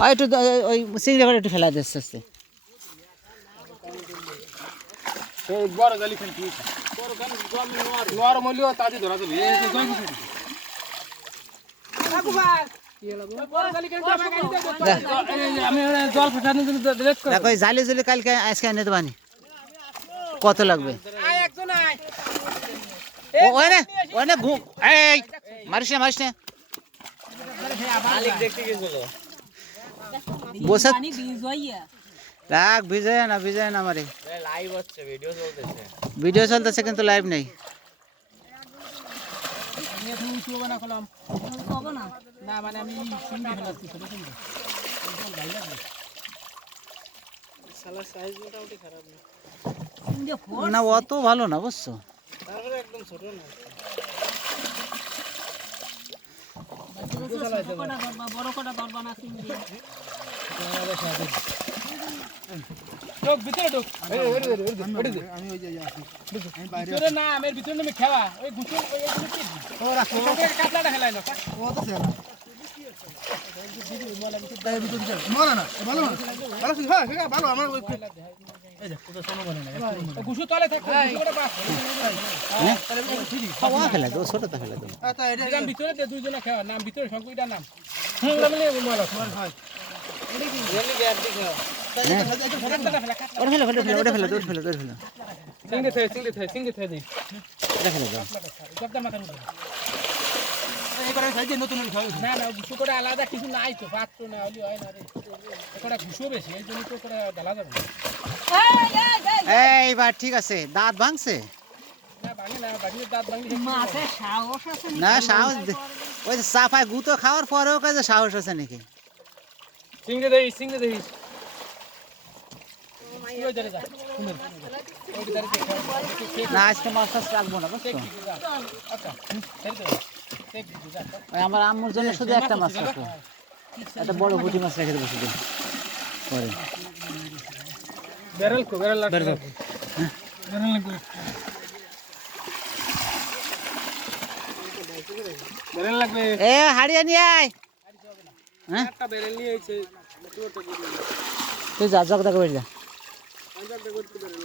আর একটু ওই চিংড়ি করে একটু ফেলা দিচ্ছে আস্তে। বড় জালি ফেলছি বড় জালি জল নোয়ার মলিও তাজে ধরা যাবে এই যে জল ফুটে কাকু ভাই বড় জালি কেন টাকা গাইতে আমি জল ফেটানোর জন্য ডিরেক্ট করে দেখো জালি জালি কালকে আজকে এনে দেবানি কত লাগবে আয় একজন আয় ওনে ঘুম এই মারিস না মালিক দেখতে গেছিল বসে পানি বীজ হইয়া রাখ ভিজে না মারে লাইভ হচ্ছে ভিডিও চলতেছে কিন্তু লাইভ নেই আমি এখন উঁচু বানা করলাম কব না না মানে আমি চিংড়ি ফেলাচ্ছি ছোট চিংড়ি শালা সাইজ মোটামুটি খারাপ না ইন্ডিয়া ফোর না অত ভালো না বুঝছো তারপরে একদম ছোট না বড় কটা দরবা না চিংড়ি ঢোক ভিতরে ঢোক আমি ওই যে আসি আমি বাইরে ভিতরে না আমার ভিতরে আমি খেলা ওই গুছু ওই এগুলো কি ও রাখো কাটলাটা খেলাই না ও তো সেনা ভালো না ভালো হ্যাঁ হ্যাঁ ভালো আমার ওই এই যে কত সোনা বনে না গুছু তলে থাক গুছু করে বাস তাহলে ফ্রি খাওয়া ফেলা দো ছোট তো ফেলা দো আচ্ছা এটা ভিতরে দে দুইজনা খাওয়া নাম ভিতরে সংকইটা নাম মানে মালা হয় এটা কি রেলি গ্যাপ দিখা ওটা ফেলা সিঙ্গে থাকে দি এটা ফেলা দাও সবটা মাথা উঠে এইবারে সাইজে নতুন খাও না না গুছু করে আলাদা কিছু নাই তো পাত্র না হলি হয় না রে এটা গুছু বেশি এই জন্য তো করে ডালা যাবে এইবার ঠিক আছে দাঁত ভাঙছে না ভাঙে না ভাঙলে দাঁত ভাঙলে মাছের সাহস আছে না সাহস ওই সাফাই গুতো খাওয়ার পরেও কাজে সাহস আছে নাকি সিঙ্গে দেই ওই ধরে যা সুন্দর ওই ধরে দেখ না আজকে মাছ টাছ রাখবো না বুঝছো আচ্ছা ছেড়ে দে টেক দি যা ওই আমার আম্মুর জন্য শুধু একটা মাছ রাখবো একটা বড় পুঁটি মাছ রেখে দেবো শুধু পরে বেরেল লাগবে বেরেল লাগবে বেরেল লাগবে এ হাড়িয়া নিয়ে আয় হ্যাঁ একটা বেরেল নিয়ে আইছে তুই যা জগদা করে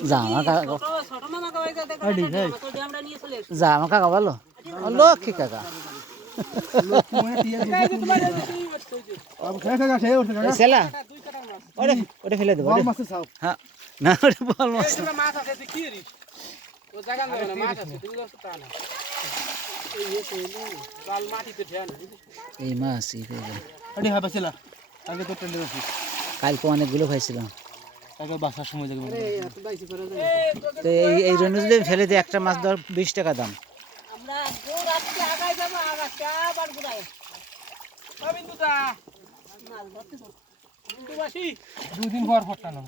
যা আমার কাকা ছোট মামা কই যা দেখো আমরা নিয়ে চলে যা আমার কাকা ভালো লক্ষ্মী কাকা সেলা ওটা ফেলে দেবো হ্যাঁ না ওটা বল মাছ মাছ আছে কি রে ও জায়গা না মাছ আছে তুমি তো তা না এই জাল মাটিতে ধ্যান এই মাছ এই আরে হবে সেলা আগে তো টেন্ডে আছে কালকে অনেকগুলো খাইছিলাম আগে বাসার সময় যাবে আরে এত দাইছি করে তো এই জন্য যদি ফেলে দিই একটা মাছ ধর 20 টাকা দাম আমরা দূর আজকে আগাই যাব আগাতে আবার ঘুরাই বিন্দু দা মাল ধরতে বিন্দু বাসি দুদিন পর ফটানো